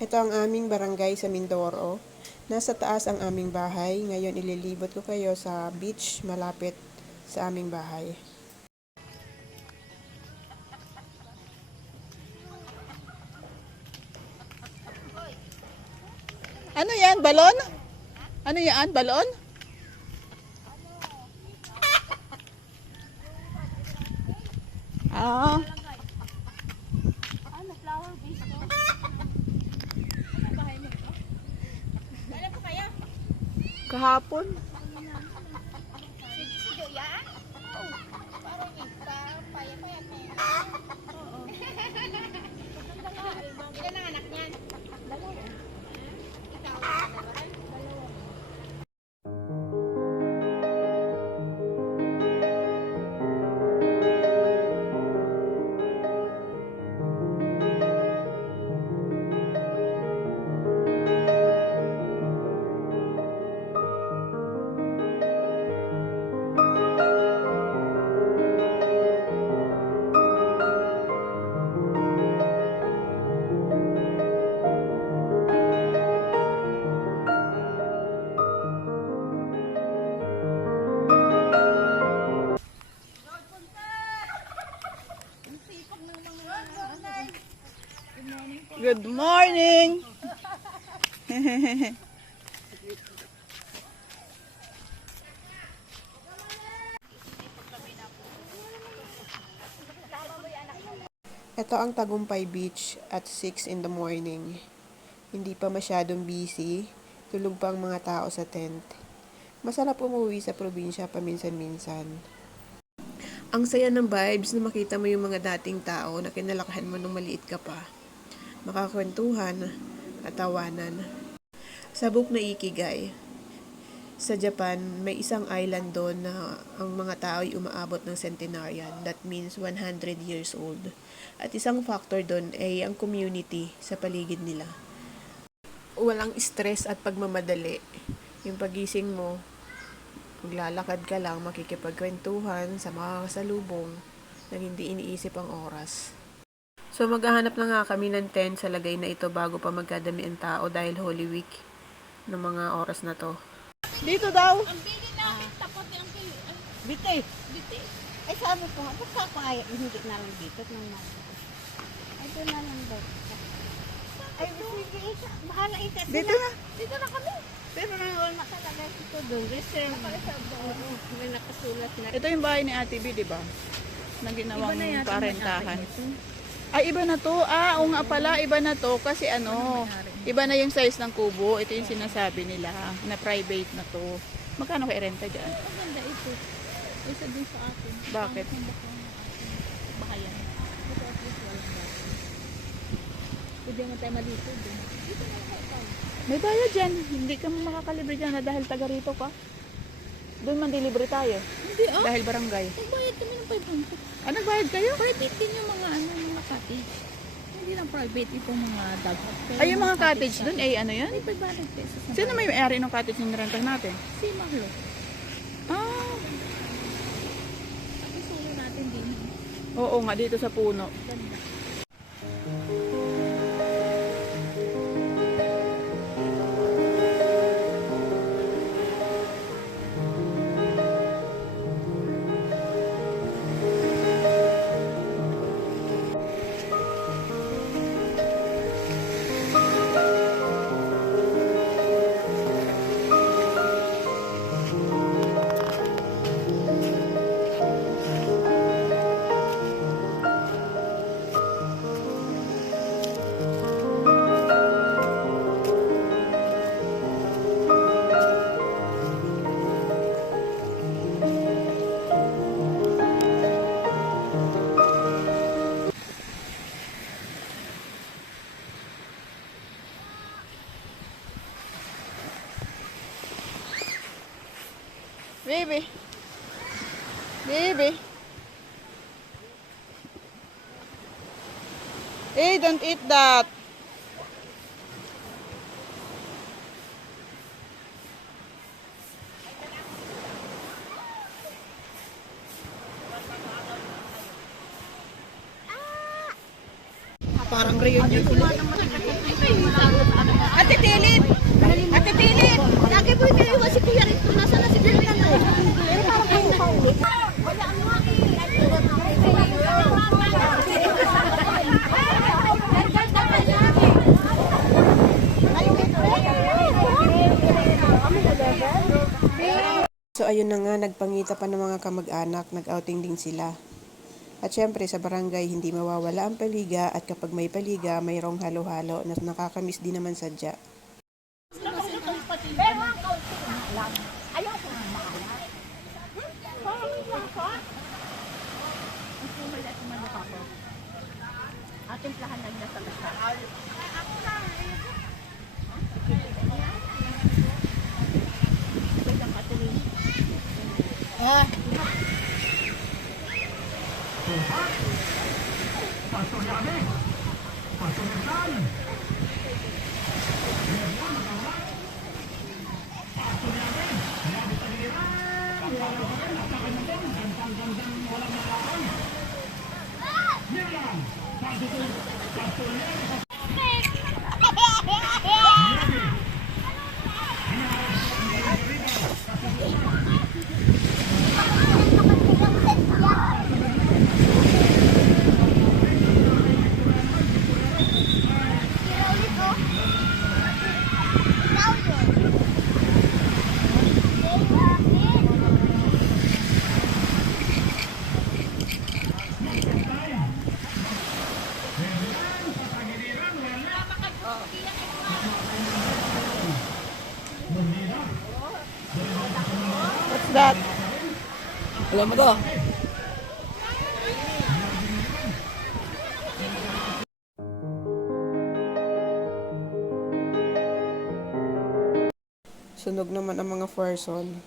Ito ang aming barangay sa Mindoro. Nasa taas ang aming bahay. Ngayon ililibot ko kayo sa beach malapit sa aming bahay. Ano yan? Balon? Ano yan? Balon? Ah. Ano, flower base ko? Bahay mo ito? Alam ko kaya? Kahapon. Si Joya? Oo. Parang paya-paya niya. Oo. Ilan ang anak niyan? Dalawa. Ikaw, dalawa rin? Dalawa. Good morning. Ito ang Tagumpay Beach at 6 in the morning. Hindi pa masyadong busy. Tulog pa ang mga tao sa tent. Masarap umuwi sa probinsya paminsan-minsan. Ang saya ng vibes na makita mo yung mga dating tao na kinalakahan mo nung maliit ka pa. Makakwentuhan at tawanan. Sabog na Ikigai. Sa Japan, may isang island doon na ang mga tao ay umaabot ng centenarian. That means 100 years old. At isang factor doon ay ang community sa paligid nila. Walang stress at pagmamadali. Yung pagising mo, maglalakad ka lang, makikipagkwentuhan sa mga kasalubong na hindi iniisip ang oras. So maghahanap na nga kami ng tent sa lagay na ito bago pa magkadami ang tao dahil Holy Week ng mga oras na to. Dito daw. Ang bili namin, tapos yung kayo. Bite. Biti. Ay, sabi ko nga, ba't kakaya? Hindi na lang dito. Ay, doon na lang daw. Ay, sige, bahala ika. Dito na. Dito na kami. Pero naroon nakalagay ito doon. Reserve. May nakasulat na. Ito yung bahay ni Ate B, di ba? Na ginawang Iba na yata parentahan. may-ari nito. Ay, iba na to. Ah, oo nga pala, iba na to. Kasi ano, iba na yung size ng kubo. Ito yung sinasabi nila na private na to. Magkano kay renta dyan? Maganda ito. Isa din sa atin. Bakit? Pangit ang ating bahayan. Ito at least walang bahay. Pwede mo tayo malisod din. Dito na lang tayo. May bayad dyan. Hindi ka makakalibre dyan na dahil taga rito ka. Doon man delivery tayo. Hindi ah. Dahil barangay. Magbayad kami ng 500. Ah, nagbayad kayo? Private din yung mga ano, mga cottage. Hindi lang private itong mga dagat. Ay, yung mga cottage doon, eh ano yan? May 500 pesos na Sino bayad. may may-ari ng cottage na nirentahan natin? Si Marlo. Ah, Isulo natin din. oo nga, dito sa puno. Ganda. Baby. Baby. Hey, don't eat that. Parang reunion ulit. ayun na nga, nagpangita pa ng mga kamag-anak, nag-outing din sila. At syempre sa barangay hindi mawawala ang paliga at kapag may paliga mayroong halo-halo na nakakamiss din naman sadya. Pero ang kaunti na lang. Ayaw ko na maalat. Parang lasa. Ang kumay at manok ako. Ating plahan lang na sa lasa. Ako na. Ah. What's that? Alam mo to? Sunog naman ang mga person.